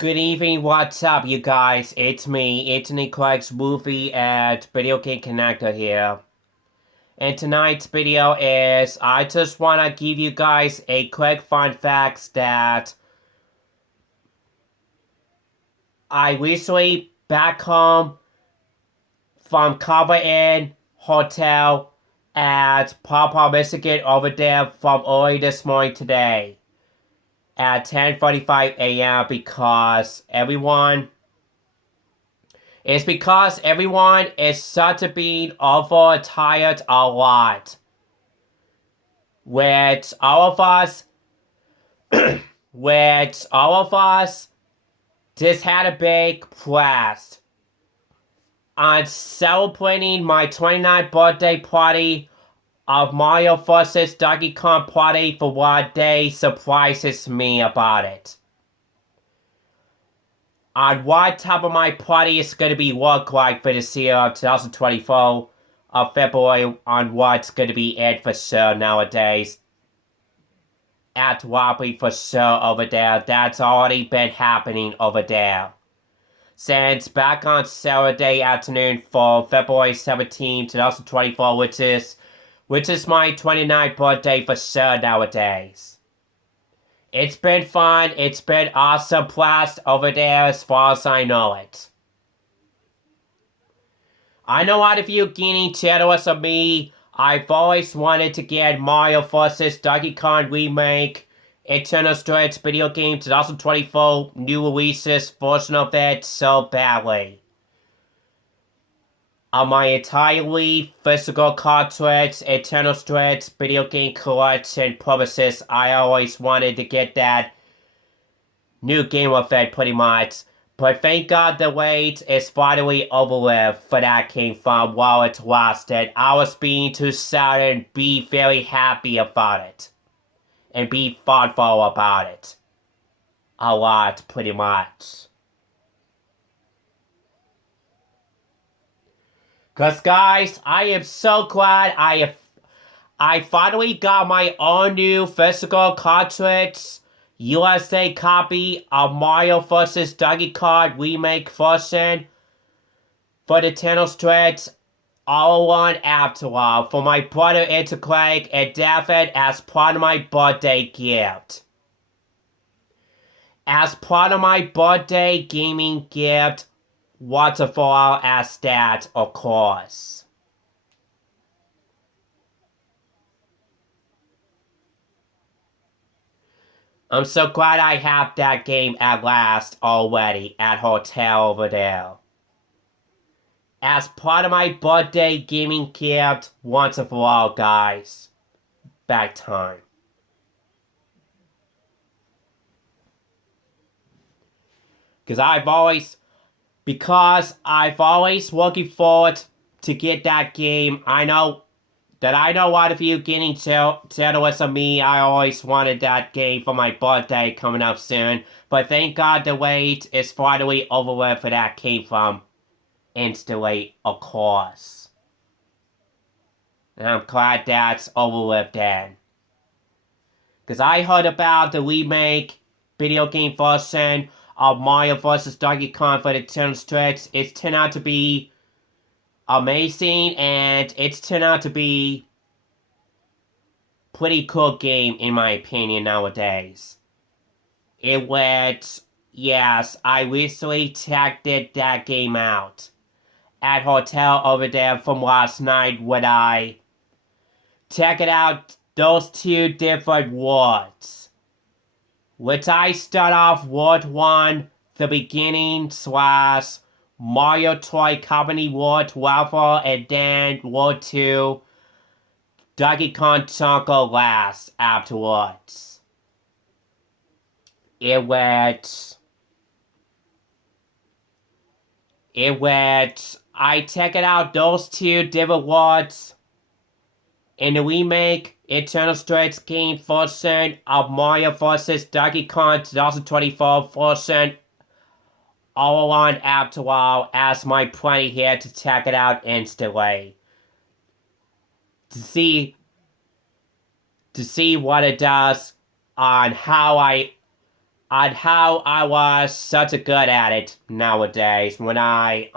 Good evening, what's up, you guys? It's me, Anthony Clark's Movie and Video Game Connector here. And tonight's video is, I just want to give you guys a quick fun facts that I recently back home from Cover Inn Hotel at Pawpaw, Michigan over there from early this morning today at 10:45 a.m. because everyone is such a being overtired a lot. With all of us, just had a big blast on celebrating my 29th birthday party of Mario vs. Donkey Kong Party for what day surprises me about it. On what type of my party is going to be look like for this year of 2024 of February on what's going to be it for sure nowadays. At Wobbly for sure over there. That's already been happening over there. Since back on Saturday afternoon for February 17, 2024, which is my 29th birthday for sure nowadays. It's been fun. It's been awesome blast over there as far as I know it. I know a lot of you gaming channels of me. I've always wanted to get Mario vs. Donkey Kong Remake, Eternal Strikes video game 2024 new releases version of it so badly. On my entirely physical cartridge, Eternal Strikes video game collection purposes, I always wanted to get that new game with it pretty much. But thank God the wait is finally over for that came from while it lasted. I was being too sad and be very happy about it. And be thoughtful about it. A lot, pretty much. Cause guys, I am so glad I finally got my own new physical cartridge USA copy of Mario vs. Donkey Kong Remake version for the Nintendo Switch all-in-one afterall for my brother Craig and David as part of my birthday gift. As part of my birthday gaming gift, waterfall as that, of course. I'm so glad I have that game at last already at hotel over there. As part of my birthday gaming gift, once and for all, guys. Back time. Because I've always looking forward to get that game. I know a lot of you getting jealous of me. I always wanted that game for my birthday coming up soon. But thank God the wait is finally over with for that came from instantly, of course. And I'm glad that's over with then. Because I heard about the remake video game version of Mario vs. Donkey Kong for the Nintendo Switch. It's turned out to be amazing, and it's turned out to be pretty cool game in my opinion nowadays. It went, yes, I recently checked that game out at hotel over there from last night when I checked out those two different worlds. Which I start off World 1, the beginning / Mario Toy Company World level, and then World 2, Donkey Kong Jungle last afterwards. It went, I checked out those two different worlds in the remake Eternal Strikes game version of Mario vs. Donkey Kong 2024 version all along after all as my plan here to check it out instantly. To see what it does on how I on how I was such a good at it nowadays when I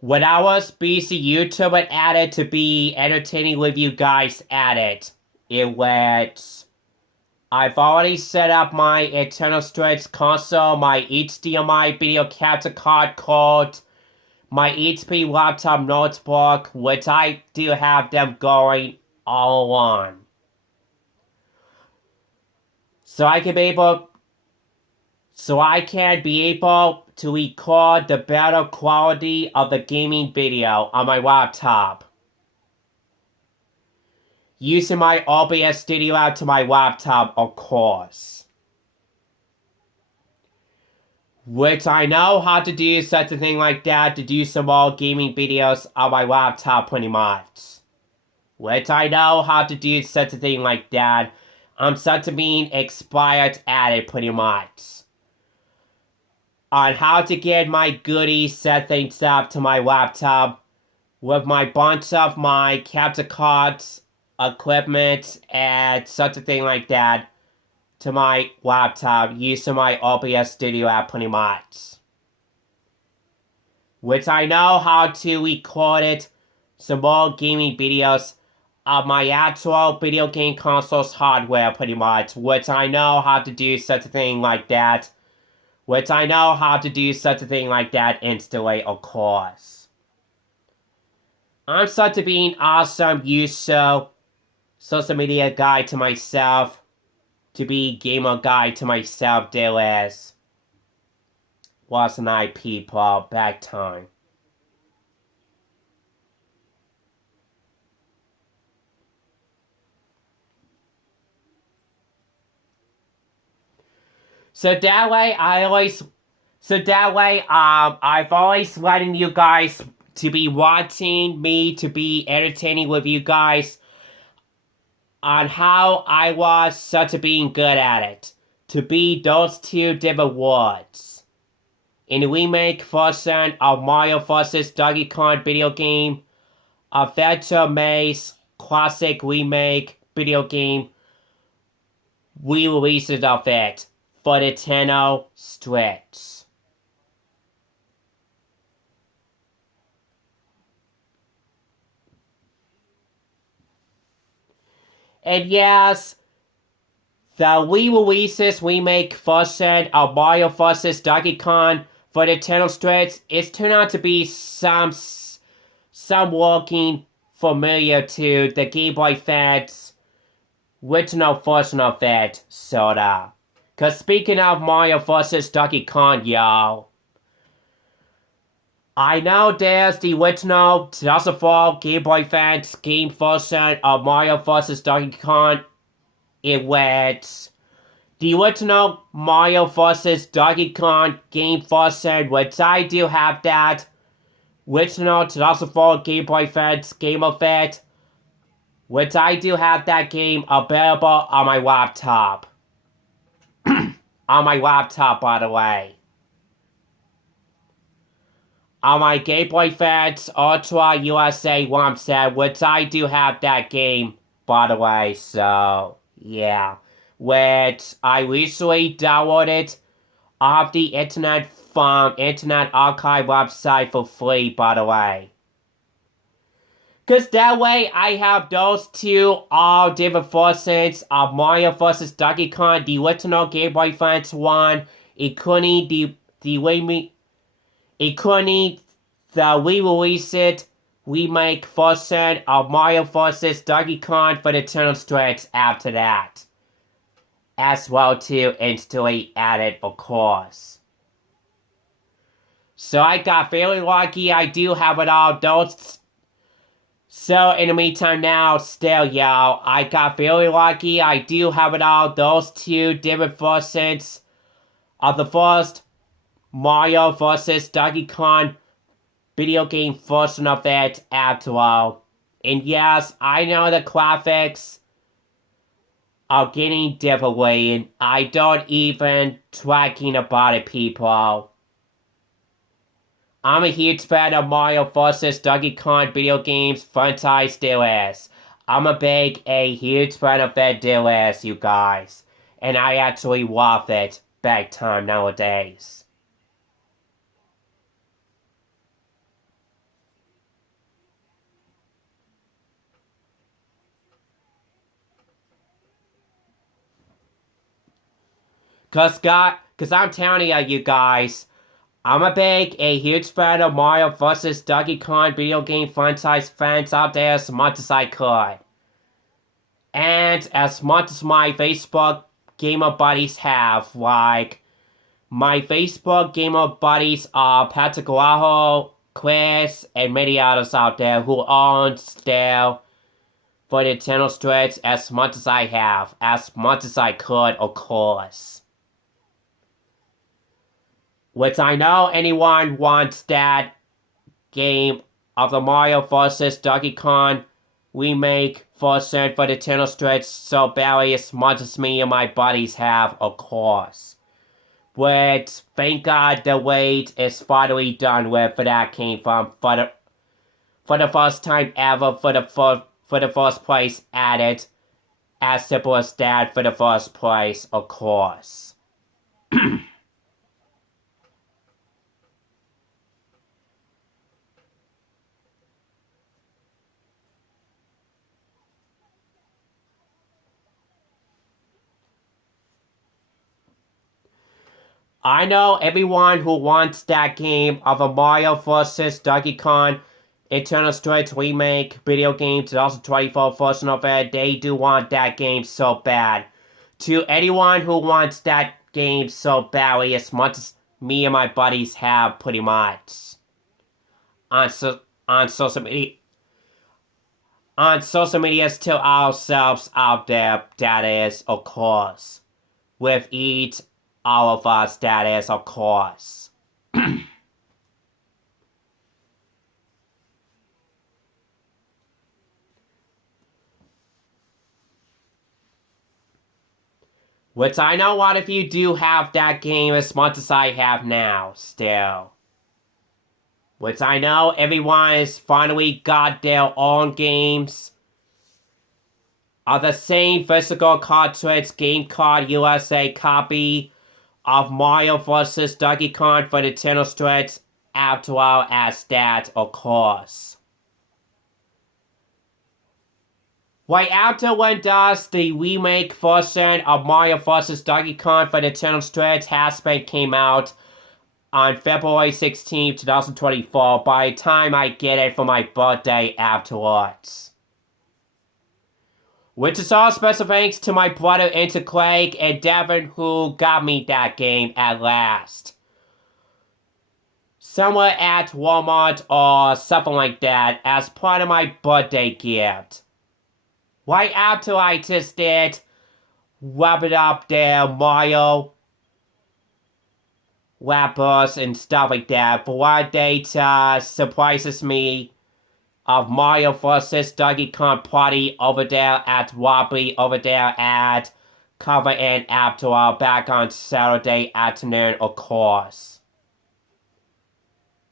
was busy YouTuber at it to be entertaining with you guys at it. I've already set up my Eternal Strength console, my HDMI video capture card, my HP laptop notebook, which I do have them going all on. So I can be able to record the better quality of the gaming video on my laptop. Using my OBS Studio app to my laptop, of course. Which I know how to do such a thing like that, to do some more gaming videos on my laptop pretty much. Which I know how to do such a thing like that. I'm such a being expired at it pretty much. On how to get my goodies set things up to my laptop with my bunch of my capture cards, equipment, and such a thing like that to my laptop using my OBS Studio app pretty much. Which I know how to record it some more gaming videos of my actual video game console's hardware pretty much. Which I know how to do such a thing like that. Which I know how to do such a thing like that instantly, of course. I'm such a being awesome user, social media guy to myself, to be gamer guy to myself there is. Wasn't I, people, back time. So that way, I've always letting you guys to be watching me, to be entertaining with you guys on how I was such a being good at it. To be those two different words. In the remake version of Mario vs. Donkey Kong video game, Adventure Maze classic remake video game, re-releases of it for the Nintendo Switch. And yes, the re-releases remake version of Mario vs. Donkey Kong for the Nintendo Switch is turned out to be some working familiar to the Game Boy fans' original version of it, sorta. Cause speaking of Mario vs. Donkey Kong, y'all, I know there's the original 2004 Game Boy fans game version of Mario vs. Donkey Kong, in which the original Mario vs. Donkey Kong game version, which I do have that original 2004 Game Boy fans game of it, which I do have that game available on my laptop. On my laptop, by the way. On my Game Boy Advance Ultra USA ROM set, which I do have that game, by the way, so, yeah. Which I recently downloaded off the internet from Internet Archive website for free, by the way. Cause that way I have those two all different versions of Mario vs. Donkey Kong, the original Game Boy Advance one, including the re-released remake version of Mario vs. Donkey Kong for the Nintendo Switch after that. As well to instantly added, of course. So I got very lucky, I do have it all, those. So in the meantime now, still y'all, I got very lucky, I do have it all, those two different versions of the first Mario vs. Donkey Kong video game version of it after all. And yes, I know the graphics are getting differently, and I don't even tracking about it, people. I'm a huge fan of Mario vs. Donkey Kong video games franchise there is. I'm a huge fan of that deal as you guys. And I actually love it big time nowadays. Cause I'm telling you guys, a huge fan of Mario vs. Donkey Kong video game franchise fans out there as much as I could. And as much as my Facebook gamer buddies have, like, my Facebook gamer buddies are Patrick Guajo, Chris, and many others out there who aren't still for Nintendo Switch as much as I have, as much as I could, of course. Which I know anyone wants that game of the Mario vs. Donkey Kong remake version for the Nintendo Switch so badly as much as me and my buddies have, of course. Which, thank God, the wait is finally done with for that game for the first time ever for the first place added. As simple as that for the first place, of course. I know everyone who wants that game of a Mario vs. Donkey Kong Eternal Switch remake video game 2024 version of it, they do want that game so bad. To anyone who wants that game so badly as much as me and my buddies have pretty much. On, so, on social media on social medias to ourselves out there, that is, of course. With each all of us, that is, of course. Which I know a lot of you do have that game as much as I have now, still. Which I know everyone has finally got their own games of the same physical cartridge Game Card USA copy of Mario vs. Donkey Kong for the Nintendo Switch, as well as that, of course. Right after when does the remake version of Mario vs. Donkey Kong for the Nintendo Switch has been came out on February 16, 2024, by the time I get it for my birthday afterwards. Which is all special thanks to my brother Into Craig and Devin who got me that game at last. Somewhere at Walmart or something like that as part of my birthday gift. Right after I just did wrap it up there, Mario rappers and stuff like that. But one day surprises me of Mario vs. Donkey Kong Party over there at Wobbly, over there at Cover and After All back on Saturday afternoon, of course.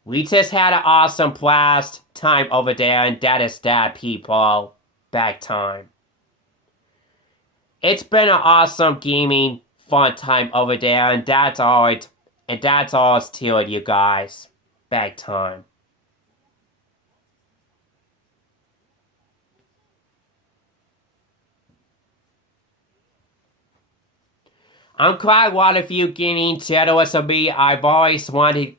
We just had an awesome blast time over there, and that is that, people. Back time. It's been an awesome gaming fun time over there, and that's all it's to it, you guys. Back time. I'm quite a lot of you getting jealous of me. I've always wanted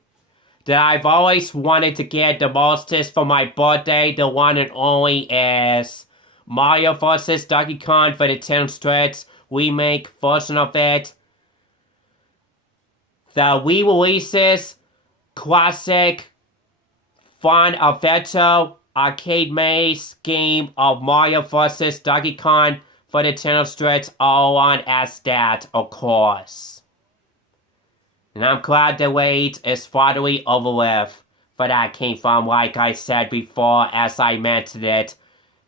to get the mostest for my birthday. The one and only is Mario vs. Donkey Kong for the Nintendo Switch remake version of it. The re-releases classic fun adventure arcade maze game of Mario vs. Donkey Kong for the Nintendo Switch all on as that, of course. And I'm glad the wait is finally over with. But that came from, like I said before, as I mentioned it,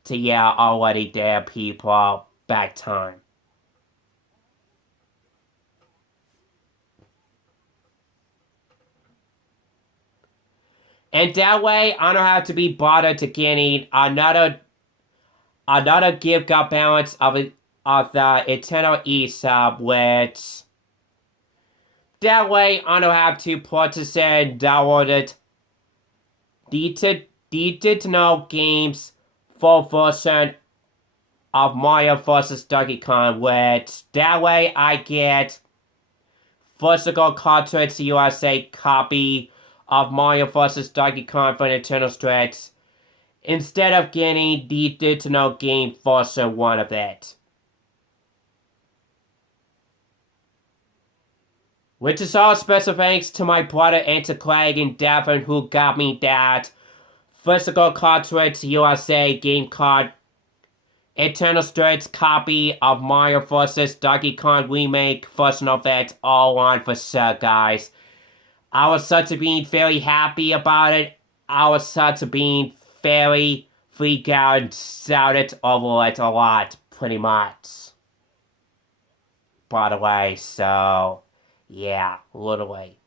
to yeah, already there, people. Back time. And that way, I don't have to be bothered to getting another another gift got balance of the Eternal ESOP, which that way I don't have to purchase it and download it. Needed to know games full version of Mario vs. Donkey Kong, which that way I get physical cartridge USA copy of Mario vs. Donkey Kong for Nintendo Switch instead of getting the Digital Game version 1 of it. Which is all special thanks to my brother Enter Craig and Devin who got me that physical cartridge USA game card Nintendo Switch copy of Mario vs. Donkey Kong Remake version of it all on for sale, guys. I was such a being very happy about it. I was such a being very freaked out and shouted over it a lot, pretty much. By the way, so yeah, literally.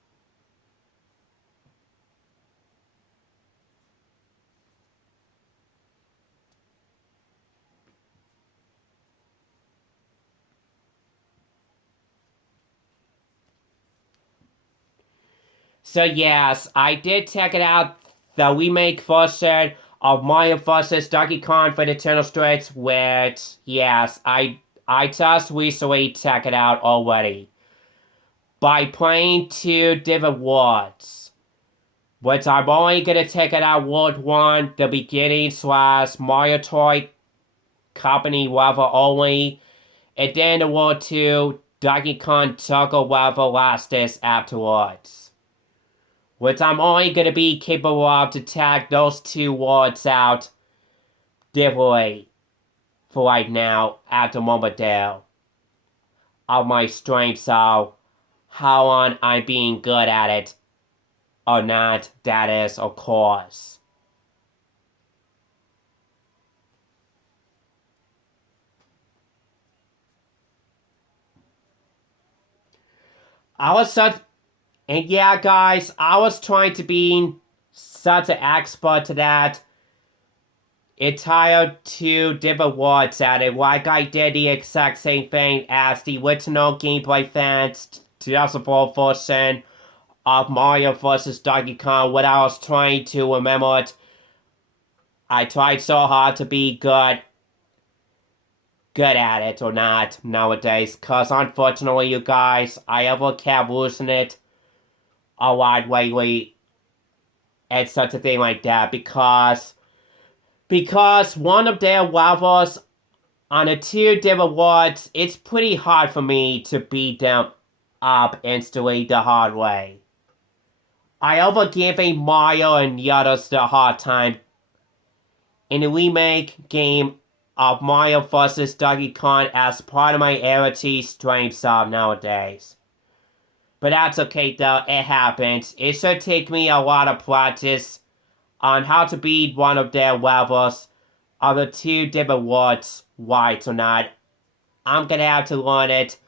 So yes, I did check it out, the remake version of Mario vs. Donkey Kong for Nintendo Switch, which, yes, I just recently checked it out already. By playing 2 different worlds. Which I'm only gonna check it out World 1, the beginning / Mario Toy Company level only, and then the World 2, Donkey Kong Jungle level last afterwards. Which I'm only gonna be capable of to tag those 2 worlds out differently for right now at the moment there of my stream, so how on I'm being good at it or not, that is of course. I was such, and yeah guys, I was trying to be such an expert to that entire 2 different words at it, like I did the exact same thing as the original gameplay fans 2004 version of Mario vs. Donkey Kong when I was trying to remember it. I tried so hard to be good at it or not nowadays, cause unfortunately you guys, I ever kept losing it a lot lately and such a thing like that because one of their levels on the 2 different worlds, it's pretty hard for me to beat them up instantly the hard way. I ever gave Mario and the others the hard time in the remake game of Mario vs. Donkey Kong as part of my rarity stream sub nowadays. But that's okay though, it happens. It should take me a lot of practice on how to beat one of their levels of the 2 different worlds, right or not. I'm gonna have to learn it,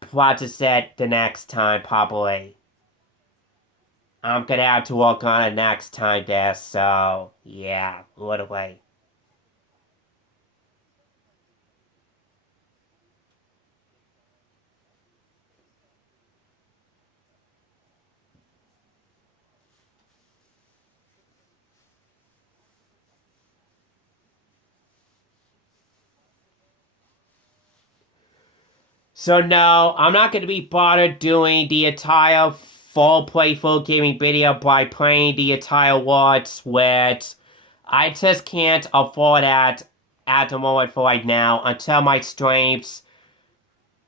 practice it the next time probably. I'm gonna have to work on it next time there, so yeah, literally. So no, I'm not gonna be bothered doing the entire full playthrough gaming video by playing the entire worlds, which I just can't afford that at the moment for right now until my streams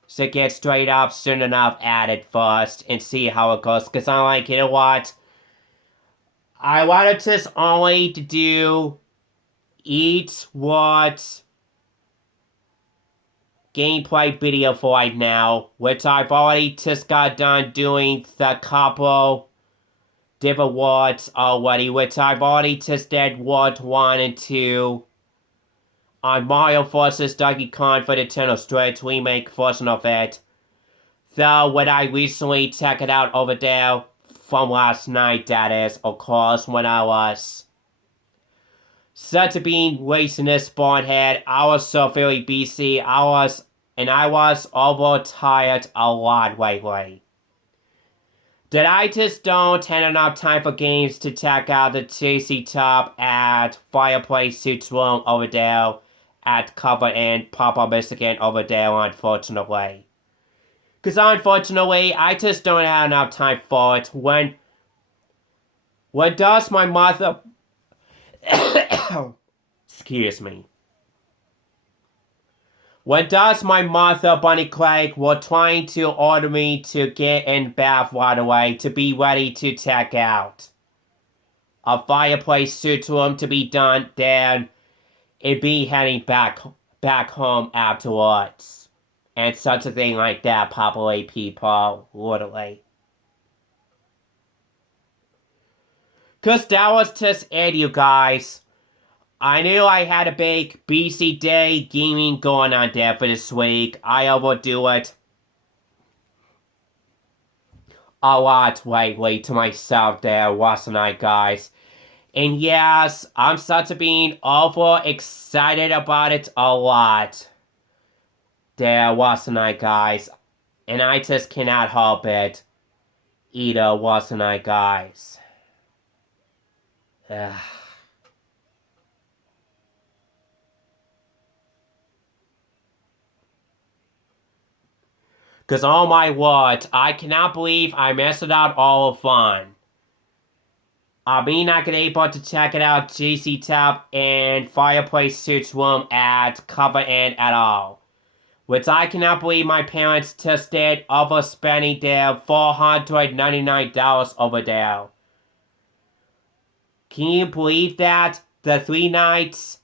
should get straight up soon enough at it first and see how it goes. Cause I'm like, you know what? I wanted just only to do each world's gameplay video for right now, which I've already just got done doing the couple different worlds already, which I've already just did World 1 and 2 on Mario vs. Donkey Kong for the Nintendo Switch remake version of it. Though when I recently checked it out over there from last night, that is, of course, when I was Such a being wasting this bonehead. I was so very busy. I was overtired a lot lately. That I just don't have enough time for games to check out the JC Top at Fireplace Suits Room over there at Cover and Papa Michigan over there, unfortunately. Because unfortunately, I just don't have enough time for it. When does my mother... Excuse me. When does my mother, Bunny Craig, were trying to order me to get in bath right away to be ready to check out. A Fireplace Suit Room to be done, then it'd be heading back home afterwards. And such a thing like that, probably, people, literally. Cause that was just it, you guys. I knew I had a big busy day gaming going on there for this week. I overdo it a lot lately to myself there, wasn't I, guys? And yes, I'm such a being over excited about it a lot. There, wasn't I, guys? And I just cannot help it. Either, wasn't I, guys? Ugh. Cause oh my word, I cannot believe I messed out all of fun. I mean, not gonna able to check it out JC Tab and Fireplace Suits Room at Cover End at all. Which I cannot believe my parents just did overspending their $499 over there. Can you believe that? The 3 nights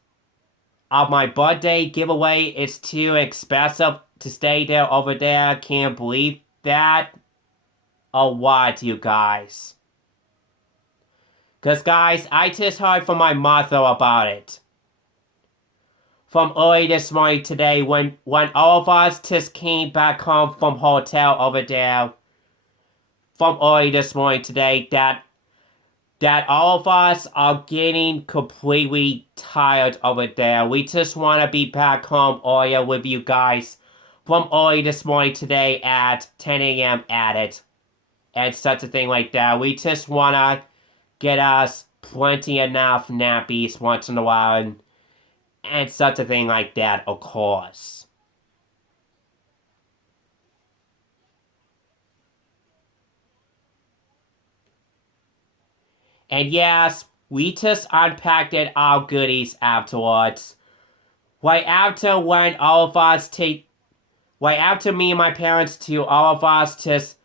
of my birthday giveaway is too expensive to stay there over there. Can't believe that. Or what, you guys? Cause guys, I just heard from my mother about it. From early this morning today when all of us just came back home from hotel over there. From early this morning today that all of us are getting completely tired over there. We just want to be back home earlier with you guys from early this morning today at 10 a.m. at it. And such a thing like that. We just want to get us plenty enough nappies once in a while and such a thing like that, of course. And yes, we just unpacked our goodies afterwards. Right after me and my parents to all of us just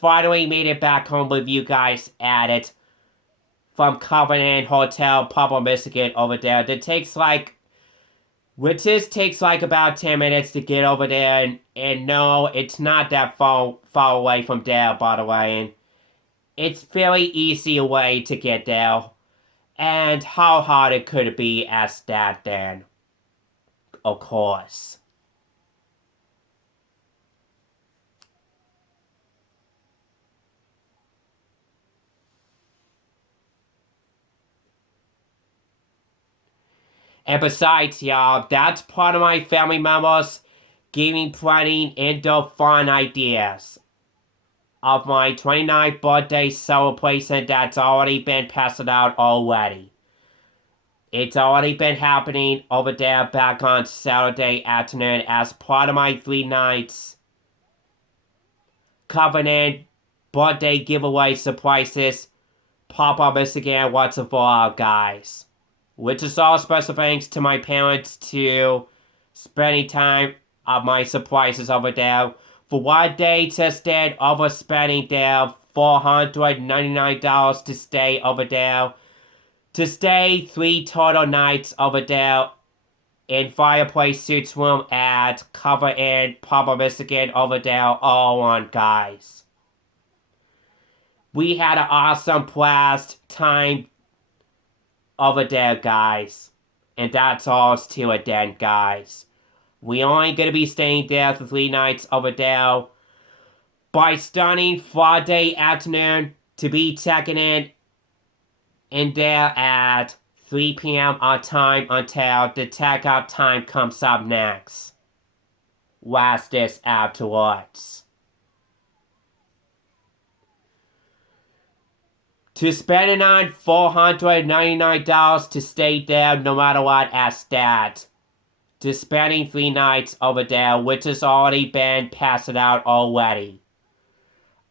finally made it back home with you guys at it. From Covenant Hotel, Papa Michigan over there. That takes like about 10 minutes to get over there. And no, it's not that far away from there, by the way. And it's very easy way to get there. And how hard it could be as that then. Of course. And besides, y'all, that's part of my family members giving planning into fun ideas of my 29th birthday celebration that's already been passed out already. It's already been happening over there back on Saturday afternoon as part of my 3 nights Covenant birthday giveaway surprises pop up again once and for all, guys. Which is all special thanks to my parents to spending time of my surprises over there. For what they just did overspending their $499 to stay over there. To stay 3 total nights over there in Fireplace Suits Room at Cover in Papa Michigan over there all on, guys. We had an awesome blast time over there, guys. And that's all to it then, guys. We only gonna be staying there for 3 nights over there. By starting Friday afternoon to be checking in there at 3 p.m. our time until the checkout time comes up next. Watch this afterwards. To spend on $499 to stay there no matter what as that. To spending 3 nights over there, which has already been passed out already.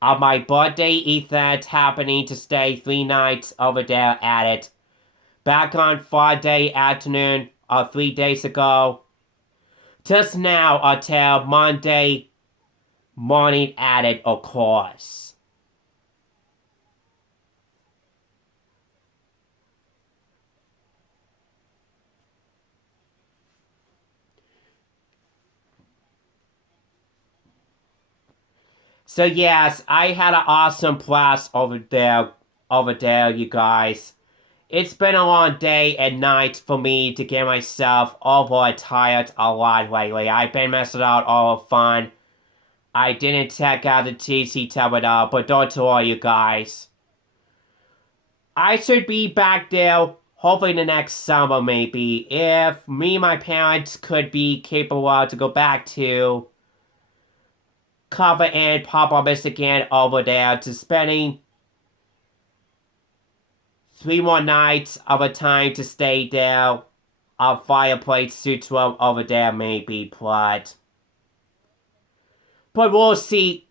On my birthday event happening to stay 3 nights over there at it. Back on Friday afternoon or 3 days ago. Just now until Monday morning at it, of course. So yes, I had an awesome blast over there, you guys. It's been a long day and night for me to get myself overtired a lot lately. I've been messing out all the fun. I didn't check out the TC Terminal, but don't worry, you guys. I should be back there hopefully the next summer, maybe, if me and my parents could be capable to go back to cover and pop up again over there to spending 3 more nights of a time to stay there. A fireplace suits well over there, maybe, but we'll see.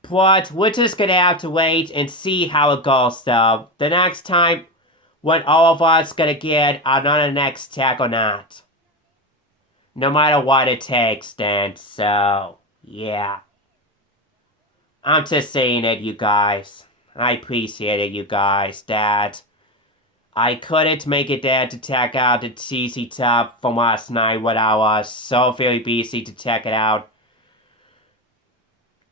But we're just gonna have to wait and see how it goes, though. The next time when all of us gonna get another next tech or not. No matter what it takes, then, so, yeah. I'm just saying it, you guys. I appreciate it, you guys, that I couldn't make it there to check out the cheesy top from last night when I was so very busy to check it out.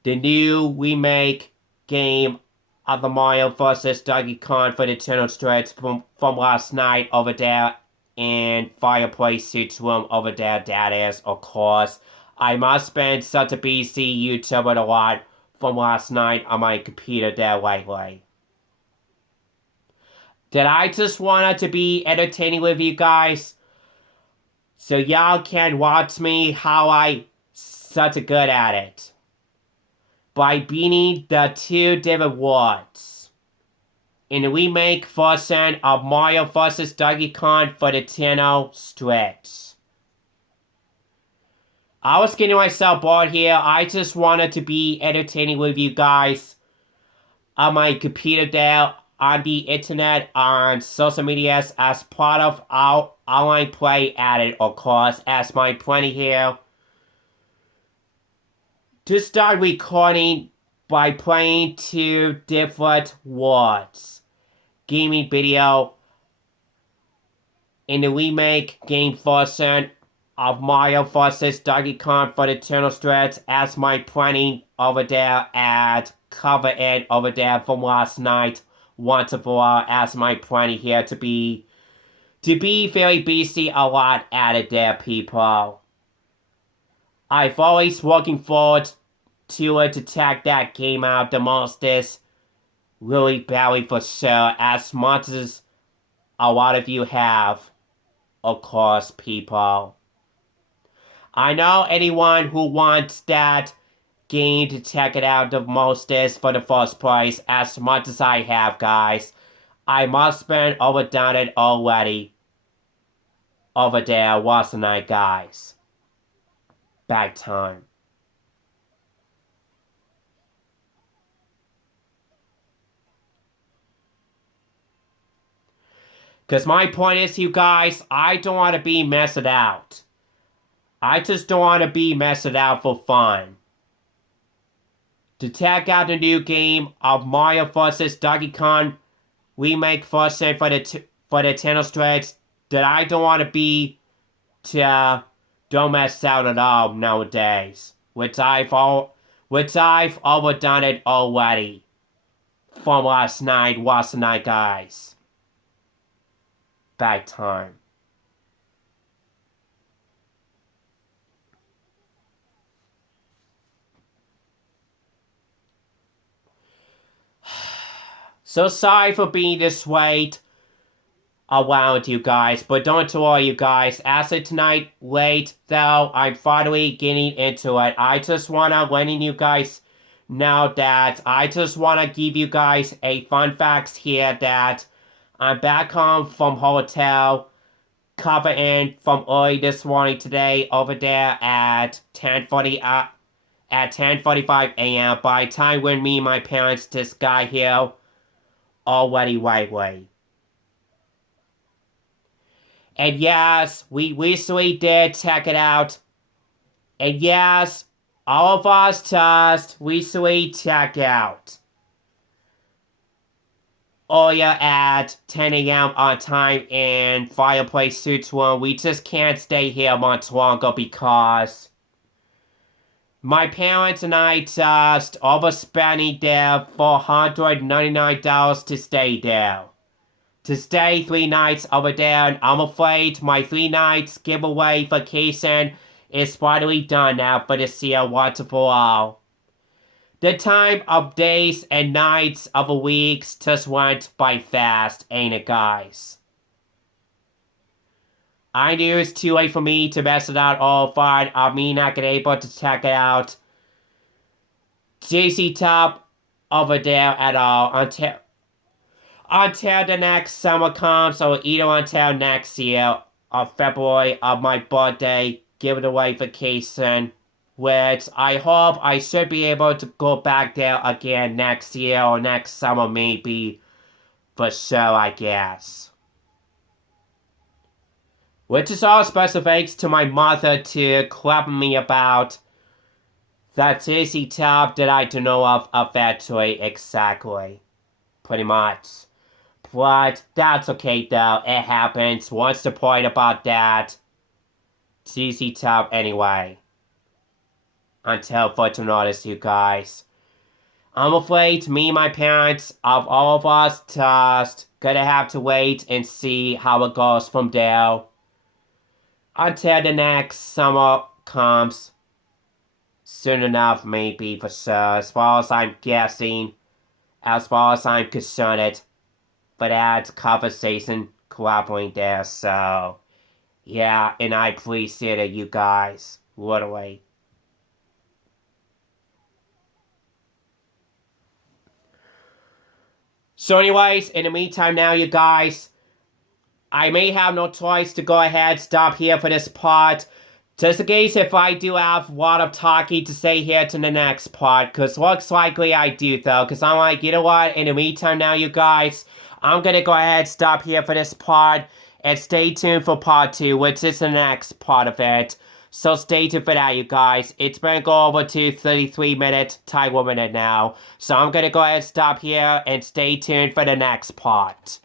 The new remake game of the Mario vs. Donkey Kong for Nintendo Switch from last night over there in Fireplace Suits room over there, that is, of course. I must spend such a busy YouTuber a lot from last night on my computer there lately. Did I just want to be entertaining with you guys? So y'all can watch me how I such a good at it. By beating the 2 different words. In the remake version of Mario vs. Donkey Kong for the Nintendo Switch. I was getting myself bored here. I just wanted to be entertaining with you guys on my computer there, on the internet, on social medias, as part of our online play at it, of course, as my plan here. To start recording by playing 2 different words. Gaming video in the remake game version of Mario vs. Donkey Kong for the Nintendo Switch as my planning over there at cover it over there from last night once and for all as my planning here to be very busy a lot at it there, people. I've always looking forward to it to check that game out the most is really badly for sure, as much as a lot of you have, of course, people. I know anyone who wants that game to check it out the most is for the first place, as much as I have, guys. I must been overdone it already over there, wasn't I, guys? Back time. Because my point is, you guys, I don't want to be messed out. I just don't want to be messed out for fun. To check out the new game of Mario vs. Donkey Kong remake version for the Nintendo Switch that I don't want to be don't mess out at all nowadays. Which I've overdone it already. From last night, wasn't I, guys? Back time. So sorry for being this late. around you guys. But don't worry, you guys. As of tonight, late, though, I'm finally getting into it. I just wanna letting you guys know that I just wanna give you guys a fun facts here that I'm back home from hotel, cover in from early this morning today over there at 10:45 a.m. By the time when me and my parents just got here, already right way. And yes, we recently did check it out. And yes, all of us just recently checked out. Earlier at 10 a.m. on time in Fireplace Suits Room. We just can't stay here much longer because my parents and I just overspending there $499 to stay there. To stay 3 nights over there, and I'm afraid my 3 nights giveaway vacation is finally done now for this year once and for all. The time of days and nights of a week just went by fast, ain't it, guys? I knew it's too late for me to mess it out all fine of me not getting able to check it out. JC Top over there at all until the next summer comes, or either until next year of February of my birthday giveaway vacation, which I hope I should be able to go back there again next year or next summer maybe, for sure I guess. Which is all special thanks to my mother to clapping me about that easy top that I don't know of eventually exactly. Pretty much. But that's okay though, it happens. What's the point about that? It's easy top anyway. Until further notice, you guys. I'm afraid me and my parents, of all of us, just gonna have to wait and see how it goes from there. Until the next summer comes. Soon enough, maybe, for sure. As far as I'm guessing. As far as I'm concerned. But that's conversation cooperating there, so. Yeah, and I appreciate it, you guys. Literally. So anyways, in the meantime now, you guys, I may have no choice to go ahead stop here for this part. Just in case if I do have a lot of talking to say here to the next part, because looks likely I do though, because I'm like, you know what, in the meantime now, you guys, I'm gonna go ahead stop here for this part, and stay tuned for part 2, which is the next part of it. So stay tuned for that, you guys. It's been go over to 33 minutes, time 1 minute now. So I'm gonna go ahead and stop here and stay tuned for the next part.